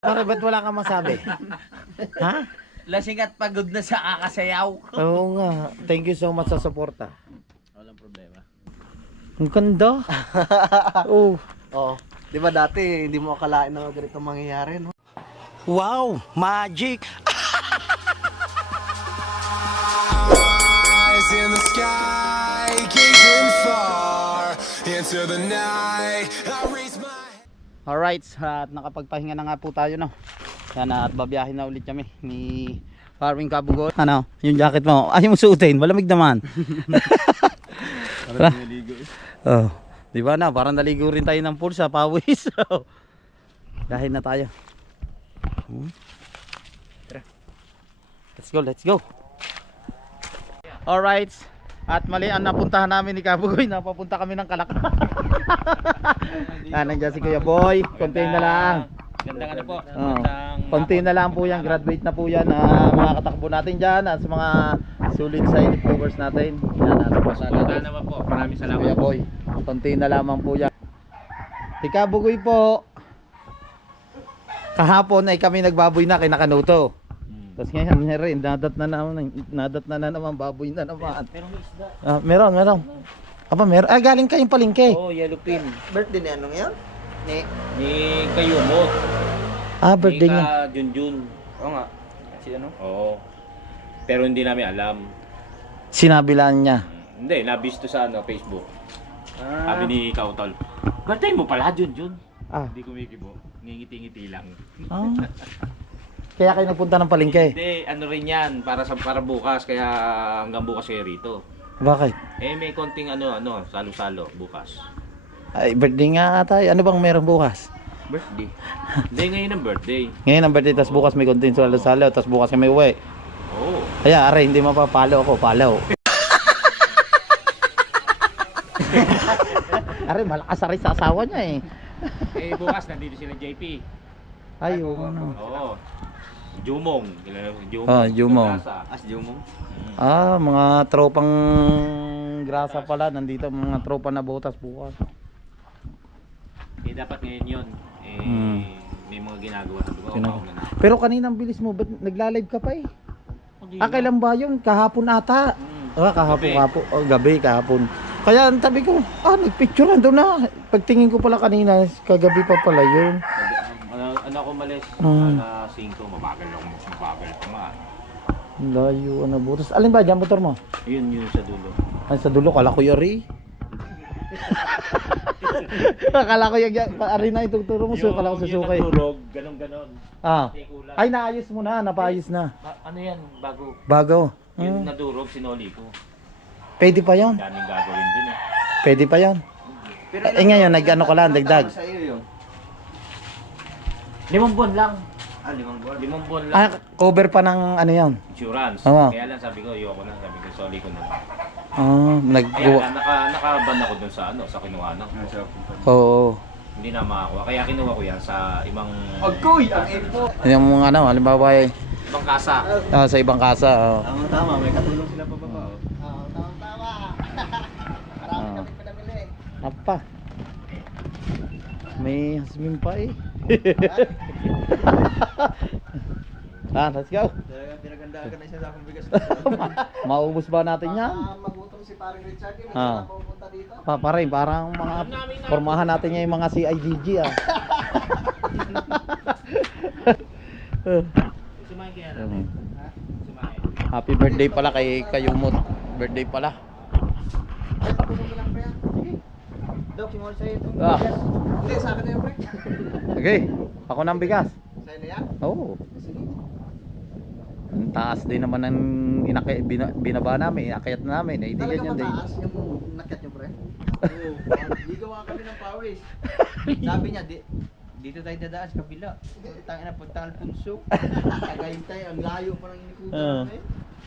Pare, ba't wala kang masabi? ha? Lasing at pagod na sa kakasayaw. Oo nga. Thank you so much sa suporta. Walang problema. Ang ganda. oh. Oo. Di ba dati, hindi mo akalain na ganito mangyayari, no? Wow! Magic! eyes in the sky, gazing far into the night. I raise my Alright, at nakapagpahinga na nga po tayo no. Yan at babiyahin na ulit kami ni Farming Kabugol. Ano, yung jacket mo, ayaw mo suotin, malamig naman. Parang naligo Oh, di ba na, parang naligo rin tayo ng pool sa pawis. So, Dahil na tayo. Hmm? Let's go, let's go. Alright. At mali ang napuntahan namin ni Kabugoy, napapunta kami ng Kalak. ah, nandiyan si Kuya Boy. Konti na lang. Gandang ano po. Oh. Konti na lang po yan, graduate na po yan ah, mga katakbo natin dyan at sa mga sulit sa elite viewers natin. Yan, nasa post Ganda natin. naman po. Maraming Si salamat. Kuya Boy. Konti na lamang po yan. Si Kabugoy po. Kahapon ay kami nagbaboy na kay Nakanuto. Tapos ngayon na rin, nadat na naman, nadat na na naman, baboy na naman. Pero may isda. Ah, meron, meron. Aba, meron. Ah, galing kayong palengke. Oh, yellow pin. Birthday ni anong yan? Ni... Ni Kayumot. Ah, birthday ni niya. Ka Junjun. Oo nga. Si ano? Oo. Pero hindi namin alam. Sinabi lang niya. Hmm, Hindi, nabisto sa ano, Facebook. Ah. Sabi ni Kautol. Birthday mo pala, Junjun. Ah. Hindi kumikibo. Ngingiti-ngiti lang. ah. Kaya kayo nagpunta ng palengke. Hindi, ano rin yan. Para sa para bukas. Kaya hanggang bukas kayo rito. Bakit? Eh, may konting ano, ano, salo-salo bukas. Ay, birthday nga ata. Ano bang meron bukas? Birthday? Hindi, ngayon ang birthday. Ngayon ang birthday, tapos bukas may kontin sa salo tapos bukas kami uwi. Oo. Kaya, aray, hindi mapapalo ako. Palaw. aray, malakas aray sa asawa niya eh. Eh, bukas nandito sila JP. Ay, oo. Oo. Jumong. Kilala mo si Jumong. Ah, Jumong. As Jumong? Mm. Ah, mga tropang grasa pala. Nandito mga tropa na botas bukas. Eh, dapat ngayon yun. Eh, Hmm. may mga ginagawa sa lugar. Ginagawa. Na. Pero kanina ang bilis mo, ba't nagla-live ka pa eh? Ah, kailan ba yun? Kahapon ata. Mm. Ah, kahapon, Gabi. kahapon. Oh, gabi, kahapon. Kaya ang tabi ko, ah, nagpicture nandun na. Pagtingin ko pala kanina, kagabi pa pala yun. Ano, ano ako malis? Mm. Alas 5, mabagal ako. Mabagal pa nga. Layo, ano, butas. Alin ba, dyan motor mo? Yun, yun sa dulo. Ay, sa dulo, kala ko yari. kala ko yung, ari na ituturo mo, so kala ko susukay. Yung naturog, ganon-ganon. Ah. May kulay. Ay, naayos mo na, napaayos na. Ba- ano yan, bago. Bago. Yung Hmm. nadurog, sinoli ko. Pwede pa yon. Daming gagawin din eh. Pwede pa yon. Eh, ngayon, nag-ano ka lang, dagdag. Sa iyo yun? Limang buwan lang. Ah, limang buwan. Limang buwan lang. Ah, cover pa ng ano yon. Insurance. Oo. Kaya lang sabi ko, ayoko na. Sabi ko, soli ko na. Ah, nag Kaya lang, naka, nakaban ako dun sa ano, sa kinuha ko. Oo. Hindi na makakuha. Kaya kinuha ko yan sa ibang Agkoy! Ang info! Yung mga ano, halimbawa eh, ibang kasa. ah, sa ibang kasa. Oh. Tama tama, may katulong sila pa baba. Oo, tama tama. Marami Ah. kami pinamili. Apa. May hasmin pa eh. ah, let's go. Pinagandaan ka na siya sa akong bigas. Maubos ba natin yan? Ah, magutom si paring Richard. Hindi Ah. pupunta dito. Pa, pa rin, parang mga formahan natin niya yung mga CIGG ah. Sumayin kaya Sumayin. Happy birthday pala kay Kayumot. Birthday pala. Ay, tapos mo lang pre. Sige. Dok, simula sa'yo itong Ah. bigas. Hindi, sa akin na yun pre. Okay, ako ng bigas. Sa'yo na yan? Oo. Sige. Ang taas din naman ng inaki, bina, binaba namin, inakyat namin. Eh, di Talaga ganyan din. mataas yung nakat nyo pre? Oo. Di gawa kami ng pawis. Sabi niya, di, dito tayo dadaan sa kabila. Tangin na punta Alfonso. Kagayin tayo, ang layo pa ng inikutan Ah. namin.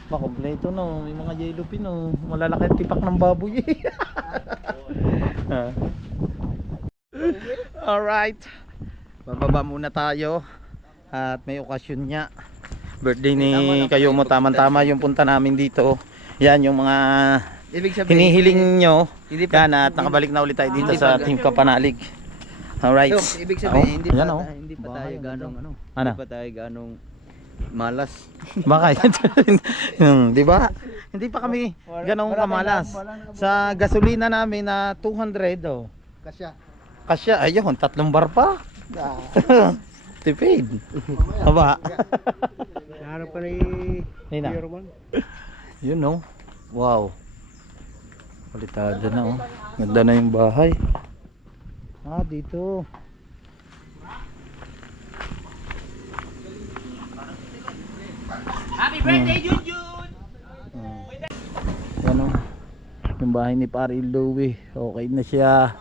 Makompleto no, may mga yellow pin no. Malalaki ang tipak ng baboy eh. Alright. Bababa muna tayo. At may okasyon niya. Birthday ni kayo mo tamang-tama yung punta namin dito. Yan yung mga Ibig hinihiling nyo. Hindi pa- Yan at nakabalik na ulit tayo dito sa Team Kapanalig. Alright. So, ibig sabihin, hindi, Ayan, pa, oh. hindi pa tayo ganong ano, Ano? hindi pa tayo ganong malas. Baka hmm, di ba? Hindi pa kami ganong kamalas. Sa gasolina namin na 200 oh. Kasya. Kasya, ayun, tatlong bar pa. Tipid. Aba. Harap pa rin Ayun na. Yun no. Wow. Palitada na oh. Ganda na yung bahay. Ah, dito. Happy birthday, Junjun! Ano? Yung bahay ni Pare Louie. Okay na siya.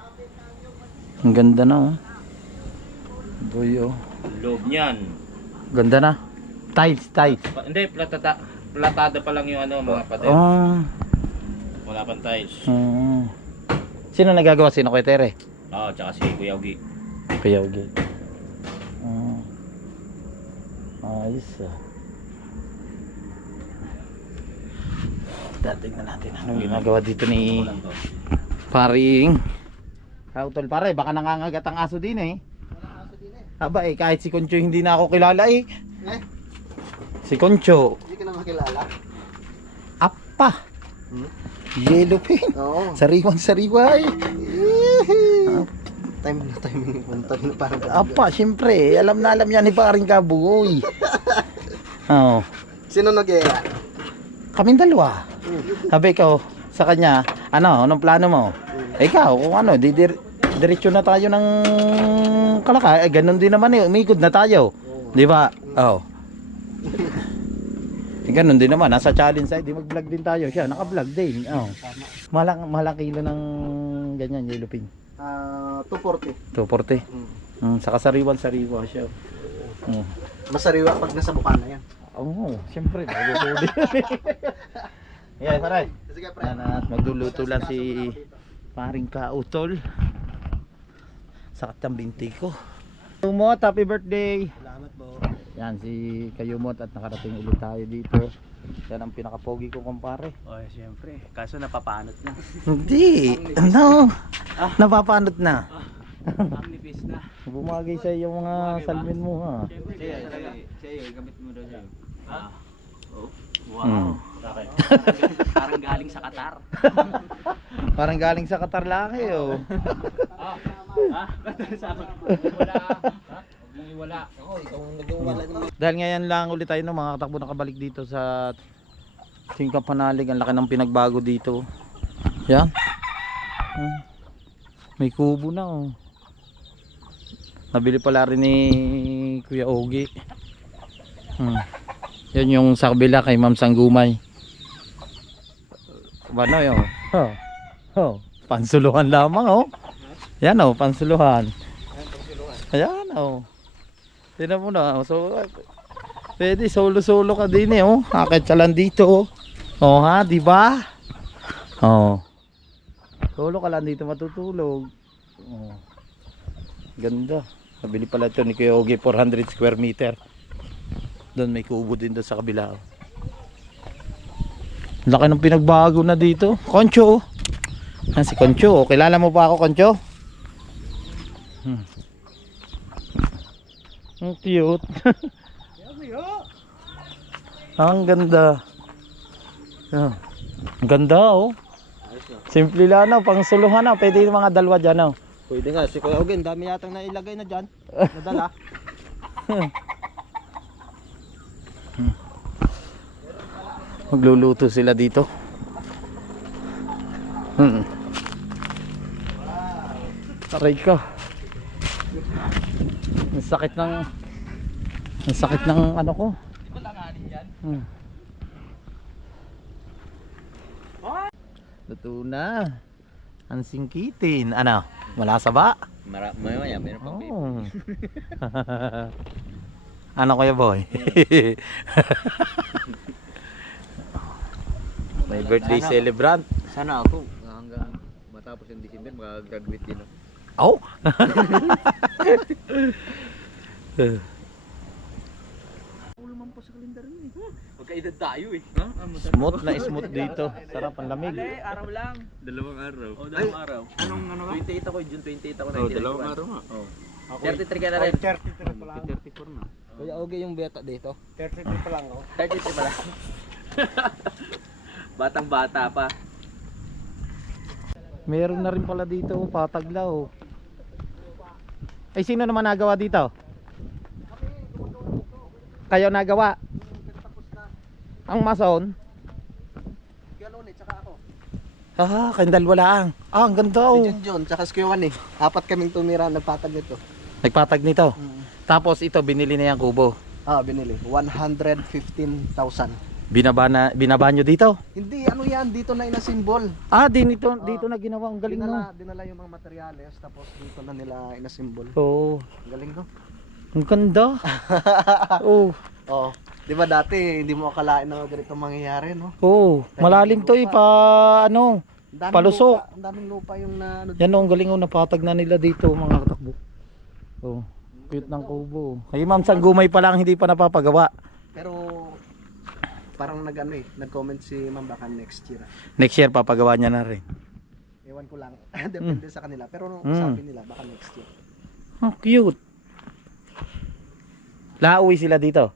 Ang ganda na oh. Boy oh. Loob niyan. Ganda na. Tiles, tiles. Pa- hindi, platata, platada pa lang yung ano, mga pader. Oh. Wala pang tiles. Mm. Sino nagagawa? Sino kay Tere? Oo, tsaka si Kuya Ugi. Kuya Ugi. Mm. Ayos ah. Dating na natin anong ginagawa dito ni paring Kautol pare, baka nangangagat ang aso din eh. Aba eh, kahit si Concho hindi na ako kilala eh. Eh? Si Concho, Hindi ka na makilala. apa. Yellow pin. Oo. Sariwang sariway. Time na time yung punta na parang Apa, siyempre, alam na alam yan ni paring kabugoy. Oo. Sino nag-era? Kaming dalawa. Sabi ko sa kanya, ano, anong plano mo? Ikaw, kung ano, di dir diretso na tayo ng kalaka. Eh, ganun din naman eh, umikot na tayo. Di ba? Oo. Eh, ganun din naman, nasa challenge side, di mag-vlog din tayo. Siya, naka-vlog din. Oo. Malang, malang kilo ng ganyan, yellow pin. Ah, 240. 240. Mm, saka sariwan sariwa siya. Mm. Masariwa pag nasa bukana yan. Oo, siyempre, bago ko din. Yan, paray. Sige, Yan at magluluto lang si paring kautol. Sakit ang binti ko. Kayumot, happy birthday! Salamat po. Yan si Kayumot at nakarating ulit tayo dito. Yan ang pinakapogi ko kumpare. Oh, siyempre. Kaso napapanot na. Hindi! Ano? Napapanot na. Ang nipis na. Bumagay sa yung mga salmin mo ha. Sige, sige. Sige, gamit mo daw siya. Ah. Hmm. Bakit? Parang galing sa Qatar. Parang galing sa Qatar laki oh. Ah. Ah. Wala. Wala. Ako, ikaw ang nag-uwala naman. Dahil ngayon lang ulit tayo ng mga katakbo nakabalik dito sa Singkap Panalig. Ang laki ng pinagbago dito. Yan. Hmm. May kubo na oh. Nabili pala rin ni Kuya Ogi. Hmm. Yan yung sa kabila kay Ma'am Sanggumay. Ano yun? Oh. Oh. Pansuluhan lamang oh. Yan oh, pansuluhan. Ayan oh. Tingnan mo na. oh. So, pwede solo-solo ka din eh. Oh. Akit ka lang dito. Oh, oh ha, di ba? Oh. Solo ka lang dito matutulog. Oh. Ganda. Nabili pala ito ni Kuya Ogie 400 square meter. Doon may kubo din doon sa kabila. oh. Laki ng pinagbago na dito. Concho. oh. Yan si Concho. oh. Kilala mo ba ako, Concho? Hmm. Ang cute. Ang ganda. Ah. Ang ganda oh. Simple lang na, pang suluhan na. Pwede yung mga dalawa dyan oh. Pwede nga, si Kuya Ogen, dami yatang nailagay na dyan. Nadala. Magluluto sila dito. Hmm. Aray ka. Ang sakit ng Ang sakit ng ano ko. Hmm. Luto na. Ang singkitin. Ano? Malasa ba? Mara, maya, meron pang baby. Oh. ano kuya boy? May birthday Sana. celebrant. Sana ako, hanggang matapos yung December, makagraduate din ako. Oh. Magkaedad tayo eh. Smooth na smooth dito. Sarap ang lamig. araw lang. Dalawang araw. O, dalawang araw. Anong ano 28 ako, June 28 ako. Oh, dalawang araw nga. Oh. 33 ka na rin. 34 na. Kuya Oge yung beta dito. 33 pa lang oh. 33 pala. Batang bata pa. Meron na rin pala dito, oh, pataglaw. Ay, sino naman nagawa dito? Kayo nagawa? Ang mason? Ganun eh, tsaka ako. Ah, kayong dalawa lang. Ah, ang ganda Si oh. John John, tsaka si Kuya Juan eh. Apat kaming tumira, nagpatag ito. Nagpatag nito. Tapos ito, binili na yung kubo. Ah, binili. 115,000. Binaba, na, binaba nyo dito? Hindi, ano yan, dito na inasimbol. Ah, di nito, dito na ginawa. Ang galing no. Dinala, dinala yung mga materyales, tapos dito na nila inasimbol. Oo. Ang galing no? Ang ganda. Oo. Oo. Di ba dati, hindi mo akalain na ganito mangyayari, no? Oo. Malalim to eh, pa ano. Ang daming Palusok. Lupa, ang daming lupa yung na, ano, Yan oh, ang galing oh, napatag na nila dito mga katakbo. Oh, cute ng kubo. Kay Ma'am Sanggumay pa lang hindi pa napapagawa. Pero, parang nag eh, nag-comment si Ma'am baka next year. Next year papagawa niya na rin. Ewan ko lang. Depende sa kanila. Pero nung Mm. sabi nila, baka next year. Oh, cute. Lauwi sila dito.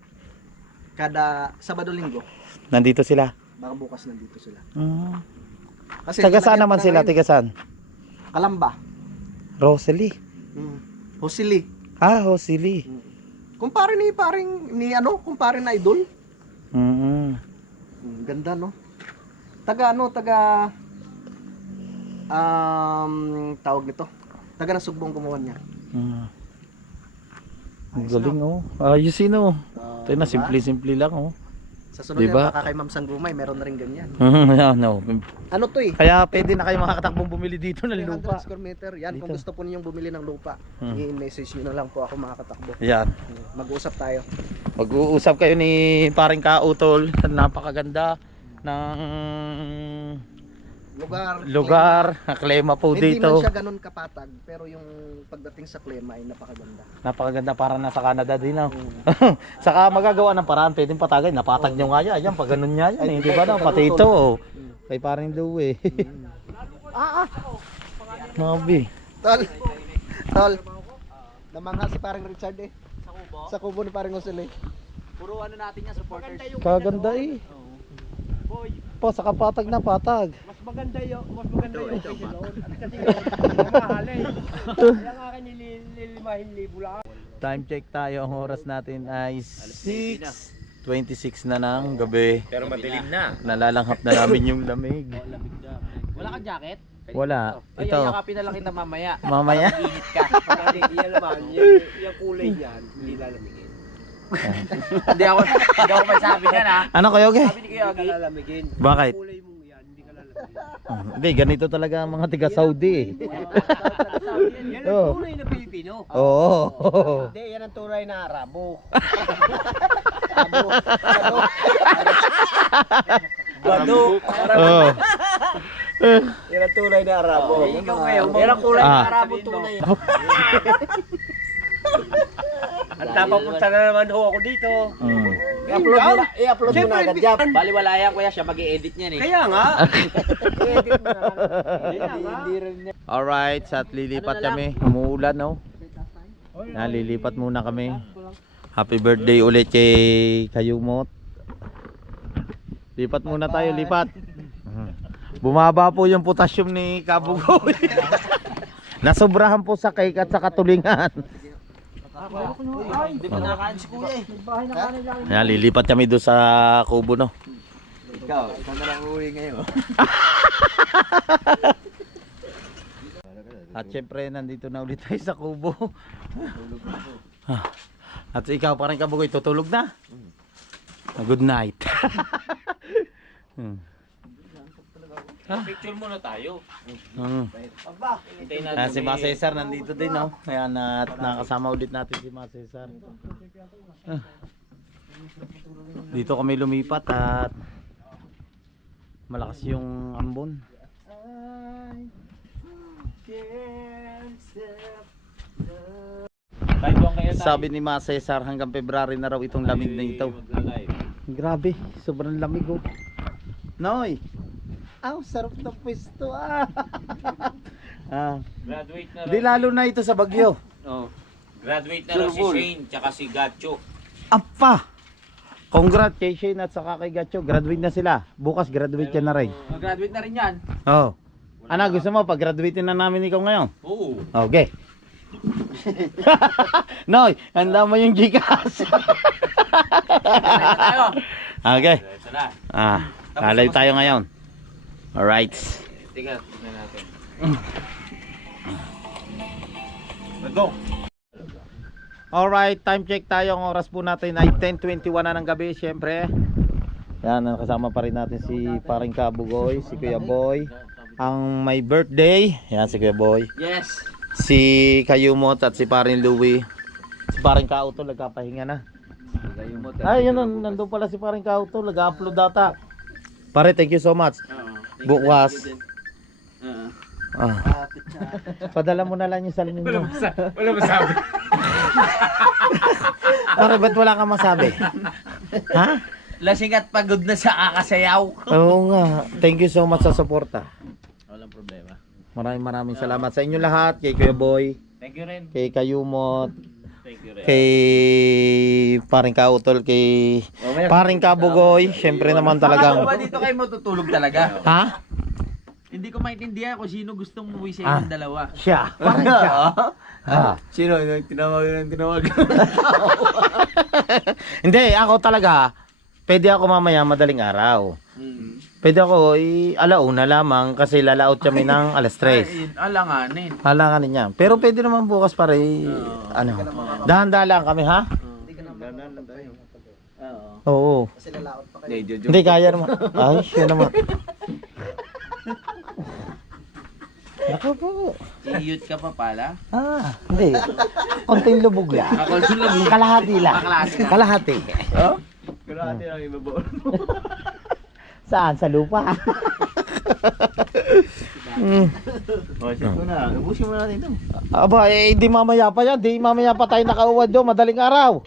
Kada Sabado-Linggo, Nandito sila. baka bukas nandito sila. Mm. Kasi Taga saan naman na sila? Taga saan? Kalamba. Rosalie. Mm. Hosili. Ah, Rosalie. Mm. Kumpare ni paring ni ano, kumpare na idol. Mm. Mm, ganda no. Taga ano, taga um tawag nito. Taga Nasugbong gumawa niya. Mm. Ang galing oh. Ayusin oh. Ah, Ito na diba? simple-simple lang oh. Sa sunod Diba? baka kay Ma'am Sanggumay, meron na rin ganyan. ano. Ano to eh? Kaya pwede na kayo makakatakbong bumili dito ng 300 lupa. square meter. Yan, kung Dito. gusto po ninyong bumili ng lupa, Hmm. i-message niyo na lang po ako makakatakbo. Yan. Mag-usap tayo. Mag-uusap kayo ni paring Kautol. Napakaganda ng Lugar. lugar. Klema po Hindi man dito. siya ganun kapatag, pero yung pagdating sa klema ay napakaganda. Napakaganda para nasa Canada din. Oh. Mm. Saka magagawa ng paraan. Pwedeng patagay. Napatag nyo nga yan. Yan, pag ganun nga yan. eh. Di ba na? Pati ito. Oh. Kay paring Louie. ah, ah. Nabi. Tol. Tol. Namangha si parang Richard eh. Sa kubo? Sa kubo ni parang Jose eh. Puro ano natin yan, supporters. Kaganda eh. Po, saka patag na patag. Mas maganda yung mas maganda yung noon. Kasi yun, mahal eh. Kaya nga akin nililimahin libo lang. Time check tayo. Ang oras natin ay 6.26 na ng gabi. Pero madilim na. Nalalanghap na namin yung lamig. Wala kang jacket? Wala. Ay, Ito. yakapin na lang kita mamaya. Mamaya. Init ka. Hindi, hindi yan naman. Yung, yung kulay niyan, hindi lalamigin. Hindi ako, hindi ako may sabi niyan ha. Ano kayo, ge? Sabi ni Kuya Hindi ka Ogi. lalamigin. Bakit? Kulay mong yan, hindi ka lalamigin. Ah, Hindi, ganito talaga ang mga tiga Saudi eh. Yan Oh. ang tunay na Pilipino. Oo. Hindi, yan ang tunay na Arabo. Bado. Oo. Yan ang tunay na Arabo. Ikaw ngayon, Yan ang kulay Ah. na Arabo tunay. At napapunta na naman ho ako dito. Mm. I-upload mo na, i-upload mo na agad yan. Baliwala yan kuya siya, mag edit niyan eh. Kaya nga. I-edit mo na lang. Kaya nga. Niya. Alright, sa at lilipat kami. Umuulan, no? Nalilipat muna kami. Happy birthday ulit kay Kayumot. Lipat muna tayo, lipat. Mhm. Bumaba po yung potassium ni Kabugoy. Nasobrahan po sa cake at sa katulingan. Hindi pa nakakain si kuya eh. Yan, lilipat kami doon sa kubo, no? Ikaw, ikaw na lang uwi ngayon. At syempre, nandito na ulit tayo sa kubo. At ikaw pa rin kabugoy, tutulog na? Ah, Good night. Hmm. Picture muna tayo. Hmm. Hintayin natin. Ah, si Ma Cesar nandito din, no? Ayan, at nakasama ulit natin si Ma Cesar. Ah. Dito kami lumipat at malakas yung ambon. Sabi ni Ma Cesar hanggang February na raw itong lamig na ito. Grabe, sobrang lamig oh. Noy. Ang sarap ng pwesto ah. ah. Graduate na Di lalo na ito sa Bagyo. Oh. Graduate na raw si Shane tsaka si Gacho. Apa. Congrats kay Shane at saka kay Gacho. Graduate na sila. Bukas graduate ka na rin. Mag-graduate na rin yan. Oh. Ano gusto mo pag-graduate na namin ikaw ngayon? Oo. Okay. Noy, handa mo yung Gcash. tayo. okay. Na. Ah, lalay tayo ngayon. Alright. Tingnan, tingnan natin. Let's go. Alright, time check tayo. Ang oras po natin ay 10.21 na ng gabi, syempre. Yan, kasama pa rin natin si paring Kabugoy, si Kuya Boy. Ang may birthday, yan si Kuya Boy. Yes. Si Kayumot at si paring Louie. Si paring Kauto, nagkapahinga na. Ay, yun, nandun pala si paring Kauto, nag-upload data. Pare, thank you so much. Bukas. Ah. Padala mo na lang yung salamin mo. Wala masabi. Pare, ba't wala kang masabi? ha? Lasing at pagod na sa kakasayaw. Oo nga. Thank you so much sa suporta. Walang problema. Maraming maraming salamat sa inyo lahat. Kay Kuya Boy, Thank you rin. kay Kayumot, Thank you rin. kay paring Kautol, kay paring Kabugoy. Syempre naman Akala ko talagang... ba dito kayo matutulog talaga? Ha? Hindi ko maintindihan kung sino gustong umuwi sa Ah. inyong dalawa. Siya. Parang siya. Ah. Sino yung tinawag yung tinawag? Hindi, ako talaga. Pwede ako mamaya madaling araw. Hmm. Pwede ako i alauna lamang kasi lalaot kami ng alas 3. Alanganin. Halanganin niya. Pero pwede naman bukas pare, ano, dahan-dahan lang kami ha? Oo. Oo. Kasi lalaot pa kayo. Hindi, Jojo. Hindi kaya naman. Ay, siya naman. Nako po. Iyut ka pa pala? Ah, hindi. Konting lubog lang. Ako lang. Kalahati lang. Kalahati. Kalahati. Kalahati lang ibabaw. Saan? Sa lupa? mm. O, siya mo na. Ubusin mo natin ito. Aba, eh, di mamaya pa yan. Di mamaya pa tayo nakauwad doon. Madaling araw.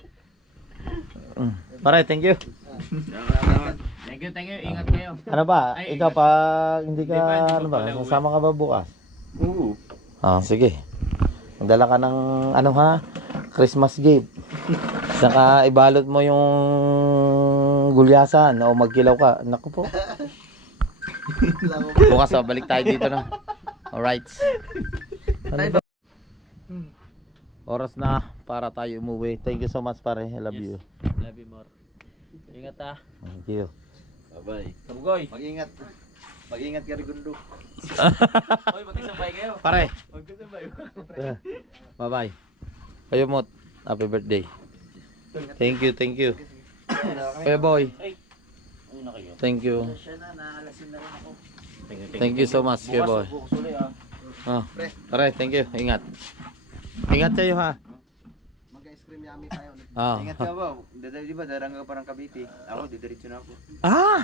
Mm. Pare, thank you. Thank you, thank you. Ingat kayo. Ano ba? Ay, Ikaw pa, hindi ka, ano ba? Sasama ka ba bukas? Oo. Ah, sige. Magdala ka ng ano ha? Christmas gift. Saka ibalot mo yung gulyasan o magkilaw ka. Naku po. Bukas oh, balik tayo dito na. Alright. Ano ba? Oras na para tayo umuwi. Thank you so much pare. I love you. Love you more. Ingat ah. Thank you. Bye-bye. Kabugoy. Mag-ingat. Mag-ingat ka Rigundo. Hoy, mag-isabay kayo. Pare. Magkasabay. Bye bye. Kayo mo. Happy birthday. Thank you, thank you. Kuya boy. Ano na kayo? Thank you. Siya na, naalasin na rin ako. Thank you, Thank you so much, kuya boy. Bukas ulit ah. Oh, pare, thank you. Ingat. Ingat kayo ha. Mag-ice cream yummy tayo. Ah. Ingat ka ba? Dada, di ba, darang ka parang Cavite. Ako, didiretso na ako. Ah.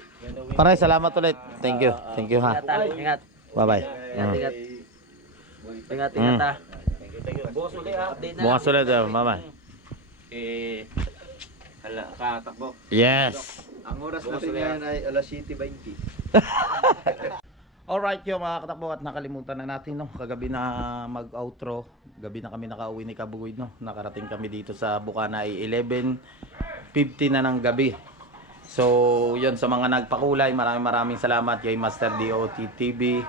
Pare, salamat ulit. Thank you. Thank you ha. Ingat, ah. ingat. Bye. Ingat, ingat. Ingat, Mm. ingat ah. Thank you, thank you. Bukas ulit ah. Update na Bukas lang. ulit. ah. Bye bye. Eh, hala, katakbo. Yes. Ang oras natin ngayon ay alas 7.20. Alright yung mga katakbo at nakalimutan na natin no kagabi na mag-outro gabi na kami nakauwi ni Kabugoy no nakarating kami dito sa Bukana ay 11.50 na ng gabi so yun sa mga nagpakulay maraming maraming salamat kay Master DOT TV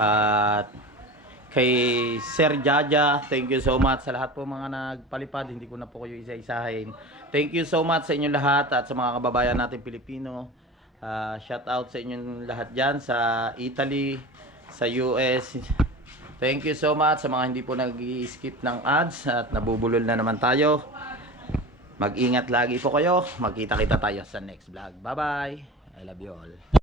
at kay Sir Jaja thank you so much sa lahat po mga nagpalipad hindi ko na po kayo isa-isahin thank you so much sa inyo lahat at sa mga kababayan natin Pilipino Ah, shout out sa inyong lahat dyan sa Italy, sa US. Thank you so much sa mga hindi po nag-skip ng ads at nabubulol na naman tayo. Mag-ingat lagi po kayo. Magkita-kita tayo sa next vlog. Bye-bye. I love you all.